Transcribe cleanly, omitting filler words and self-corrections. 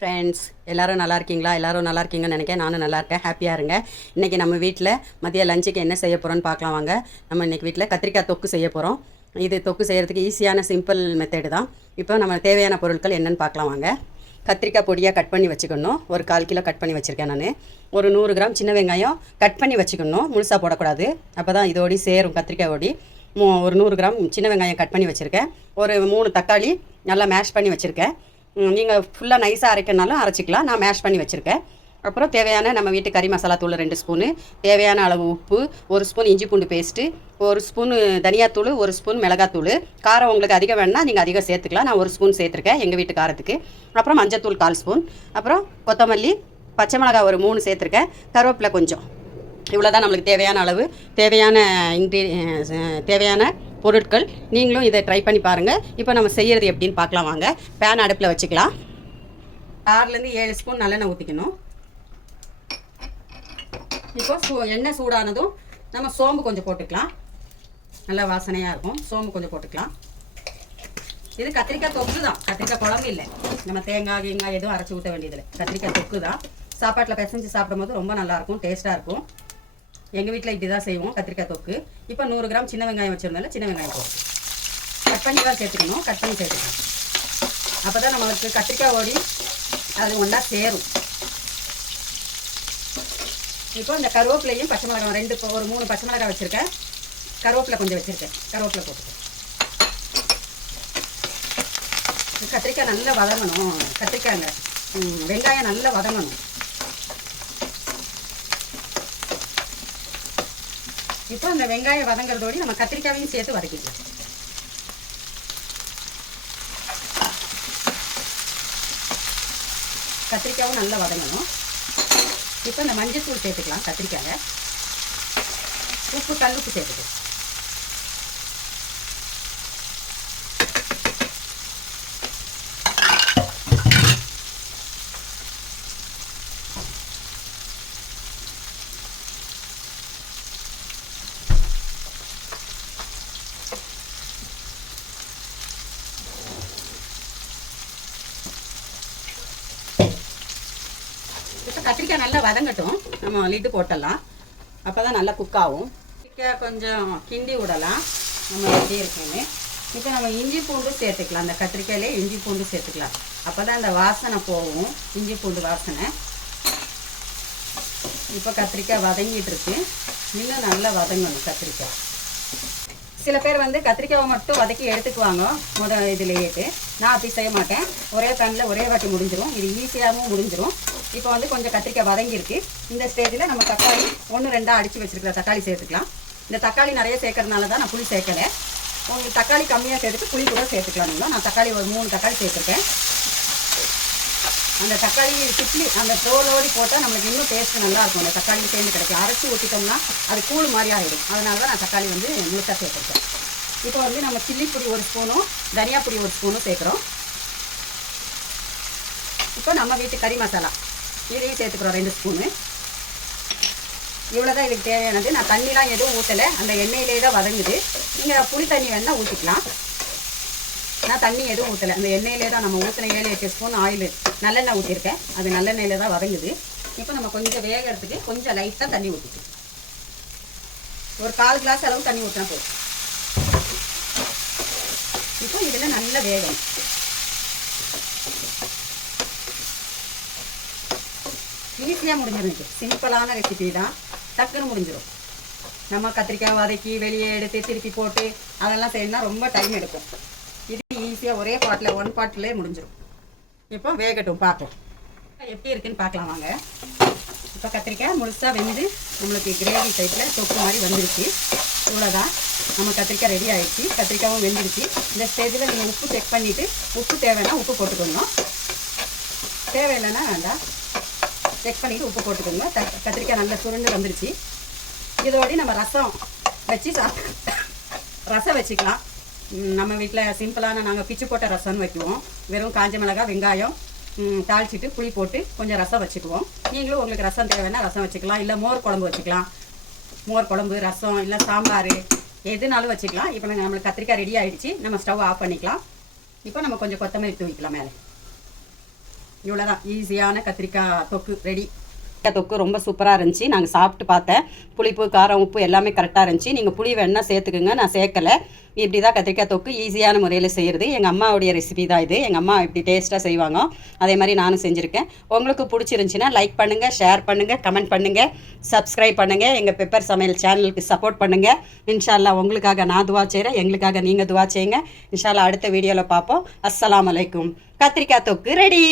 Friends எல்லோரும் நல்லா இருக்கீங்களா? எல்லோரும் நல்லா இருக்கீங்கன்னு நினைக்கிறேன். நானும் நல்லா இருக்கேன். ஹாப்பியாக இருங்க. இன்றைக்கி நம்ம வீட்டில் மதிய லஞ்சுக்கு என்ன செய்ய போகிறோன்னு பார்க்கலாம் வாங்க. நம்ம இன்றைக்கி வீட்டில் கத்திரிக்காய் தொக்கு செய்ய போகிறோம். இது தொக்கு செய்கிறதுக்கு ஈஸியான சிம்பிள் மெத்தடு தான். இப்போ நம்ம தேவையான பொருட்கள் என்னென்னு பார்க்கலாம் வாங்க. கத்திரிக்காய் பொடியாக கட் பண்ணி வச்சுக்கணும். ஒரு 1/4 கிலோ கட் பண்ணி வச்சுருக்கேன் நான். ஒரு 100 கிராம் சின்ன வெங்காயம் கட் பண்ணி வச்சுக்கணும். முழுசாக போடக்கூடாது, அப்போ தான் இதோடி சேரும் கத்திரிக்காய் ஓடி. ஒரு 100 கிராம் சின்ன வெங்காயம் கட் பண்ணி வச்சுருக்கேன். ஒரு 3 தக்காளி நல்லா மேஷ் பண்ணி வச்சுருக்கேன். நீங்கள் ஃபுல்லாக நைஸாக அரைக்கனாலும் அரைச்சிக்கலாம். நான் மேஷ் பண்ணி வச்சுருக்கேன். அப்புறம் தேவையான நம்ம வீட்டு கறி மசாலா தூள் 2 ஸ்பூனு, தேவையான அளவு உப்பு, 1 ஸ்பூன் இஞ்சி பூண்டு பேஸ்ட்டு, 1 ஸ்பூன் தனியாத்தூள், 1 ஸ்பூன் மிளகாத்தூள். காரம் உங்களுக்கு அதிகம் வேணுன்னா நீங்கள் அதிகம் சேர்த்துக்கலாம். நான் 1 ஸ்பூன் சேர்த்துருக்கேன் எங்கள் வீட்டு காரத்துக்கு. அப்புறம் மஞ்சத்தூள் 1/4 ஸ்பூன், அப்புறம் கொத்தமல்லி, பச்சை மிளகாய் ஒரு 3 சேர்த்துருக்கேன், கருவேப்பிலை கொஞ்சம். இவ்வளோ தான் நம்மளுக்கு தேவையான அளவு. தேவையான பொருட்கள். நீங்களும் இதை ட்ரை பண்ணி பாருங்கள். இப்போ நம்ம செய்கிறது எப்படின்னு பார்க்கலாம் வாங்க. பேன் அடுப்பில் வச்சுக்கலாம். 6லேருந்து 7 ஸ்பூன் நல்லெண்ணெய் ஊற்றிக்கணும். இப்போ எண்ணெய் சூடானதும் நம்ம சோம்பு கொஞ்சம் போட்டுக்கலாம். நல்லா வாசனையாக இருக்கும். சோம்பு கொஞ்சம் போட்டுக்கலாம். இது கத்திரிக்காய் தொக்கு தான், கத்திரிக்காய் குழம்பு இல்லை. நம்ம தேங்காய் எதுவும் அரைச்சி ஊற்ற வேண்டியதில்லை. கத்திரிக்காய் தொக்கு தான். சாப்பாட்டில் பிசைஞ்சு சாப்பிடும்போது ரொம்ப நல்லாயிருக்கும், டேஸ்ட்டாக இருக்கும். எங்கள் வீட்டில் இப்படி தான் செய்வோம் கத்திரிக்காய் தொக்கு. இப்போ 100 கிராம் சின்ன வெங்காயம் வச்சுருந்தாலும் சின்ன வெங்காயம் போட்டு கட் பண்ணி தான் சேர்த்துக்கணும். கட் பண்ணி சேர்த்துக்கணும். அப்போ தான் நம்மளுக்கு கத்திரிக்காய் ஓடி அது ஒன்றா சேரும். இப்போ இந்த கருவேப்பிலையும் பச்சை மிளகாய் ஒரு 3 பச்சை மிளகாய் வச்சுருக்கேன். கருவேப்பிலை கொஞ்சம் வச்சுருக்கேன். கருவேப்பிலை போட்டுக்கேன். கத்திரிக்காய் நல்லா வதங்கணும். கத்திரிக்காய்ங்க வெங்காயம் நல்லா வதங்கணும். இப்போ அந்த வெங்காயம் வதங்கிறதோடு நம்ம கத்திரிக்காயையும் சேர்த்து வதக்கிக்கலாம். கத்திரிக்காயும் நல்லா வதங்கணும். இப்போ இந்த மஞ்சத்தூள் சேர்த்துக்கலாம். கத்திரிக்காயை கல்லுப்பு சேர்த்துக்கலாம். இப்போ கத்திரிக்காய் நல்லா வதங்கட்டும். நம்ம லிட்டு போட்டலாம். அப்போ தான் நல்லா குக் ஆகும். கத்திரிக்காய் கொஞ்சம் கிண்டி விடலாம். நம்ம எப்படி இருக்குன்னு இப்போ நம்ம இஞ்சி பூண்டு சேர்த்துக்கலாம். அந்த கத்திரிக்காயிலே இஞ்சி பூண்டு சேர்த்துக்கலாம். அப்போ தான் அந்த வாசனை போகும், இஞ்சி பூண்டு வாசனை. இப்போ கத்திரிக்காய் வதங்கிட்டு இருக்கு. இன்னும் நல்லா வதங்கணும் கத்திரிக்காய். சில பேர் கத்திரிக்காவை மட்டும் வதக்கி எடுத்துக்குவாங்க இதுலேயே. நான் அப்படி செய்ய மாட்டேன். ஒரே பேனில் ஒரே வாட்டி முடிஞ்சிடும். இது ஈஸியாகவும் முடிஞ்சிடும். இப்போ கொஞ்சம் கத்திரிக்காய் வதங்கியிருக்கு. இந்த ஸ்டேஜில் நம்ம தக்காளி 1-2 அடித்து வச்சுருக்கிற தக்காளி சேர்த்துக்கலாம். இந்த தக்காளி நிறைய சேர்க்கறதுனால தான் நான் புளி சேர்க்கலை. உங்களுக்கு தக்காளி கம்மியாக சேர்த்துட்டு புளி கூட சேர்த்துக்கலாம். நான் தக்காளி ஒரு 3 தக்காளி சேர்த்துருக்கேன். அந்த தக்காளி கிட்லி அந்த தோலோடி போட்டால் நம்மளுக்கு இன்னும் டேஸ்ட்டு நல்லாயிருக்கும். அந்த தக்காளி சேர்ந்து கிடைக்கும். அரைச்சி ஊற்றிட்டோம்னா அது கூழ் மாதிரி ஆகிடும். அதனால தான் நான் தக்காளி முழுசாக சேர்த்துருக்கேன். இப்போ நம்ம சில்லி பொடி 1 ஸ்பூனும் தனியா பொடி 1 ஸ்பூனும் சேர்க்குறோம். இப்போ நம்ம வீட்டு கறி மசாலா இதையும் சேர்த்துக்கிறோம் 2 ஸ்பூனு. இவ்வளோ தான் இதுக்கு தேவையானது. நான் தண்ணிலாம் எதுவும் ஊற்றலை. அந்த எண்ணெயிலே தான் வதங்குது. நீங்கள் புளி தண்ணி வேணால் ஊற்றிக்கலாம். நான் தண்ணி எதுவும் ஊற்றலை. அந்த எண்ணெயிலே தான் நம்ம ஊற்றின 7-8 ஸ்பூன் ஆயில் நல்லெண்ணெய் ஊற்றிருக்கேன். அது நல்லெண்ணெயில் தான் வதங்குது. இப்போ நம்ம கொஞ்சம் வேகிறதுக்கு கொஞ்சம் லைட்டாக தண்ணி ஊற்றிக்கலாம். ஒரு 1/4 கிளாஸ் அளவு தண்ணி ஊற்றினா போதும். இப்போ இதில் நல்லா வேகணும். ஈஸியாக முடிஞ்சிருந்துச்சு. சிம்பிளான ரெசிபி தான். டக்குன்னு முடிஞ்சிடும். நம்ம கத்திரிக்காய் வதக்கி வெளியே எடுத்து திருப்பி போட்டு அதெல்லாம் செய்யணும்னா ரொம்ப டைம் எடுக்கும். இது ஈஸியாக ஒரே பாட்டில் 1 பாட்டிலே முடிஞ்சிடும். இப்போ வேகட்டும், பார்க்கலாம் எப்படி இருக்குன்னு பார்க்கலாம் வாங்க. இப்போ கத்திரிக்காய் முழுசாக வெந்து நம்மளுக்கு கிரேவி டைப்பில் தொக்கு மாதிரி வந்துருச்சு. இவ்வளோதான், நம்ம கத்திரிக்காய் ரெடி ஆகிடுச்சு. கத்திரிக்காயும் வெந்துருச்சு. இந்த ஸ்டேஜில் நீங்கள் உப்பு செக் பண்ணிவிட்டு உப்பு தேவைன்னா உப்பு போட்டுக்கணும். தேவையில்லைன்னா வேண்டாம். செக் பண்ணிவிட்டு உப்பு போட்டுக்கோங்க. கத்திரிக்காய் நல்லா சுருண்டு வந்துருச்சு. இதோடு நம்ம ரசம் வச்சு ரசம் வச்சுக்கலாம். நம்ம வீட்டில் சிம்பிளான நாங்கள் பிச்சு போட்ட ரசம்னு வைக்குவோம். வெறும் காஞ்ச மிளகாய் வெங்காயம் தாளிச்சிட்டு புளி போட்டு கொஞ்சம் ரசம் வச்சுக்குவோம். நீங்களும் உங்களுக்கு ரசம் தேவைன்னா ரசம் வச்சுக்கலாம். இல்லை மோர் குழம்பு வச்சுக்கலாம். மோர் குழம்பு, ரசம், இல்லை சாம்பார் எதுனாலும் வச்சுக்கலாம். இப்போ நம்மளுக்கு கத்திரிக்காய் ரெடி ஆகிடுச்சு. நம்ம ஸ்டவ் ஆஃப் பண்ணிக்கலாம். இப்போ நம்ம கொஞ்சம் கொத்தமல்லி தூவிக்கலாம் மேலே. இவ்வளோதான் ஈஸியான கத்திரிக்காய் தொக்கு ரெடி. தொக்கு ரொம்ப சூப்பராக இருந்துச்சு. நாங்கள் சாப்பிட்டு பார்த்தேன். புளிப்பு காரம் உப்பு எல்லாமே கரெக்டாக இருந்துச்சு. நீங்கள் புளி வேணால் சேர்த்துக்குங்க, நான் சேர்க்கலை. இப்படி தான் கத்திரிக்காய் தொக்கு ஈஸியான முறையில் செய்கிறது. எங்கள் அம்மாவுடைய ரெசிபி தான் இது. எங்கள் அம்மா இப்படி டேஸ்ட்டாக செய்வாங்க. அதே மாதிரி நானும் செஞ்சுருக்கேன். உங்களுக்கு பிடிச்சிருந்துச்சின்னா லைக் பண்ணுங்கள், ஷேர் பண்ணுங்கள், கமெண்ட் பண்ணுங்கள், சப்ஸ்கிரைப் பண்ணுங்கள். எங்கள் பெப்பர் சமையல் சேனலுக்கு சப்போர்ட் பண்ணுங்கள். இன்ஷா அல்லாஹ் உங்களுக்காக நான் துவா செய்கிறேன், எங்களுக்காக நீங்கள் துவா செய்யுங்க. இன்ஷா அல்லாஹ் அடுத்த வீடியோவில் பார்ப்போம். அஸ்ஸலாமு அலைக்கும். கத்திரிக்காய் தொக்கு ரெடி.